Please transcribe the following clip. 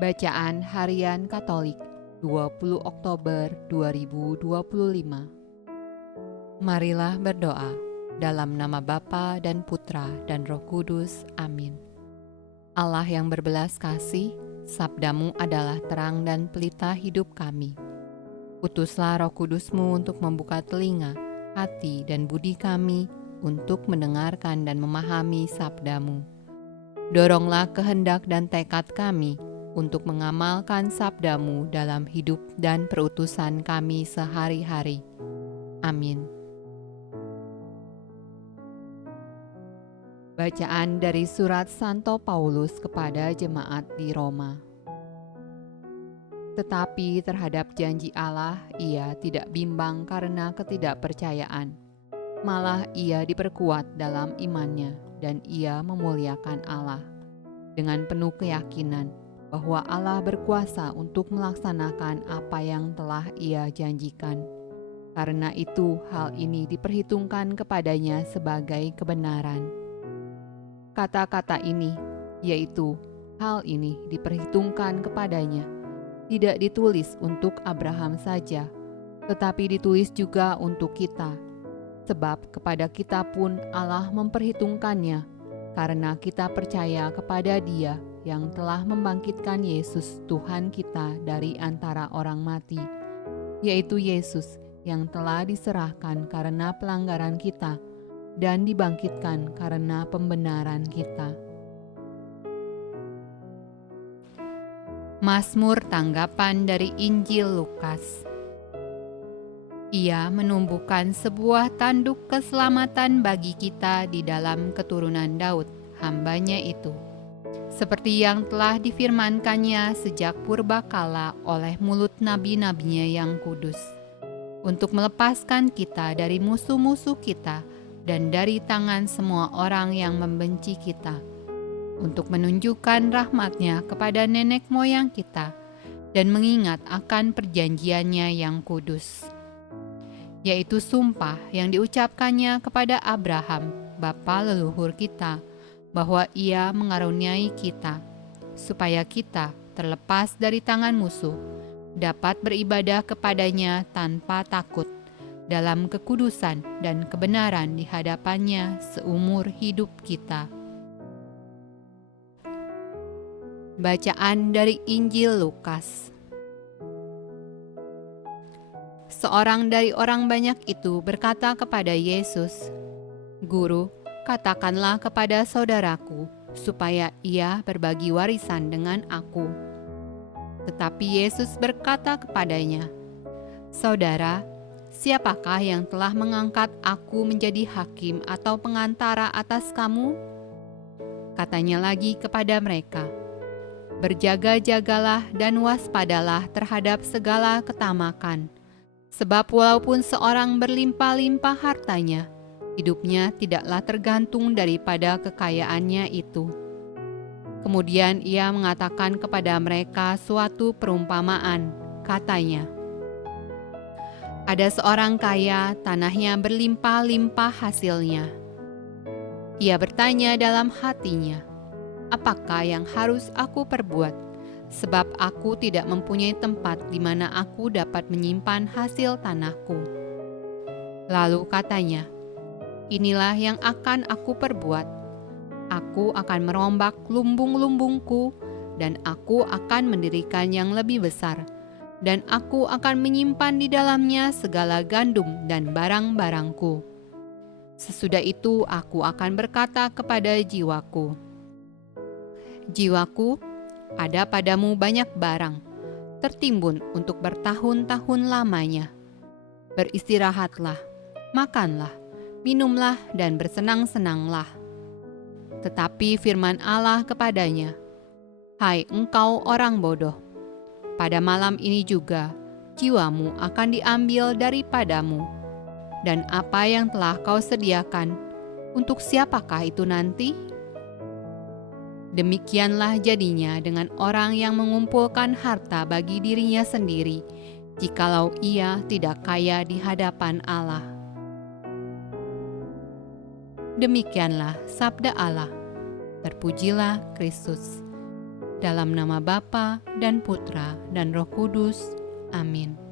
Bacaan Harian Katolik 20 Oktober 2025. Marilah berdoa dalam nama Bapa dan Putra dan Roh Kudus. Amin. Allah yang berbelas kasih, sabdamu adalah terang dan pelita hidup kami. Utuslah Roh Kudusmu untuk membuka telinga, hati dan budi kami untuk mendengarkan dan memahami sabdamu. Doronglah kehendak dan tekad kami untuk mengamalkan sabdamu dalam hidup dan perutusan kami sehari-hari. Amin. Bacaan dari surat Santo Paulus kepada jemaat di Roma. Tetapi terhadap janji Allah, ia tidak bimbang karena ketidakpercayaan. Malah ia diperkuat dalam imannya dan ia memuliakan Allah dengan penuh keyakinan bahwa Allah berkuasa untuk melaksanakan apa yang telah ia janjikan. Karena itu hal ini diperhitungkan kepadanya sebagai kebenaran. Kata-kata ini, yaitu hal ini diperhitungkan kepadanya, tidak ditulis untuk Abraham saja, tetapi ditulis juga untuk kita. Sebab kepada kita pun Allah memperhitungkannya, karena kita percaya kepada Dia yang telah membangkitkan Yesus Tuhan kita dari antara orang mati, yaitu Yesus yang telah diserahkan karena pelanggaran kita dan dibangkitkan karena pembenaran kita. Mazmur tanggapan dari Injil Lukas. Ia menumbuhkan sebuah tanduk keselamatan bagi kita di dalam keturunan Daud, hamba-Nya itu. Seperti yang telah difirmankannya sejak purbakala oleh mulut nabi-nabinya yang kudus. Untuk melepaskan kita dari musuh-musuh kita dan dari tangan semua orang yang membenci kita. Untuk menunjukkan rahmat-Nya kepada nenek moyang kita dan mengingat akan perjanjiannya yang kudus, yaitu sumpah yang diucapkannya kepada Abraham, bapa leluhur kita, bahwa ia mengaruniai kita, supaya kita terlepas dari tangan musuh, dapat beribadah kepadanya tanpa takut, dalam kekudusan dan kebenaran di hadapannya seumur hidup kita. Bacaan dari Injil Lukas. Seorang dari orang banyak itu berkata kepada Yesus, "Guru, katakanlah kepada saudaraku, supaya ia berbagi warisan dengan aku." Tetapi Yesus berkata kepadanya, "Saudara, siapakah yang telah mengangkat aku menjadi hakim atau pengantara atas kamu?" Katanya lagi kepada mereka, "Berjaga-jagalah dan waspadalah terhadap segala ketamakan. Sebab walaupun seorang berlimpah-limpah hartanya, hidupnya tidaklah tergantung daripada kekayaannya itu." Kemudian ia mengatakan kepada mereka suatu perumpamaan, katanya, "Ada seorang kaya, tanahnya berlimpah-limpah hasilnya. Ia bertanya dalam hatinya, 'Apakah yang harus aku perbuat? Sebab aku tidak mempunyai tempat di mana aku dapat menyimpan hasil tanahku.' Lalu katanya, 'Inilah yang akan aku perbuat. Aku akan merombak lumbung-lumbungku, dan aku akan mendirikan yang lebih besar, dan aku akan menyimpan di dalamnya segala gandum dan barang-barangku. Sesudah itu aku akan berkata kepada jiwaku, Jiwaku, ada padamu banyak barang, tertimbun untuk bertahun-tahun lamanya. Beristirahatlah, makanlah, minumlah, dan bersenang-senanglah.' Tetapi firman Allah kepadanya, 'Hai engkau orang bodoh, pada malam ini juga jiwamu akan diambil daripadamu. Dan apa yang telah kau sediakan, untuk siapakah itu nanti?' Demikianlah jadinya dengan orang yang mengumpulkan harta bagi dirinya sendiri, jikalau ia tidak kaya di hadapan Allah." Demikianlah sabda Allah. Terpujilah Kristus. Dalam nama Bapa dan Putra dan Roh Kudus. Amin.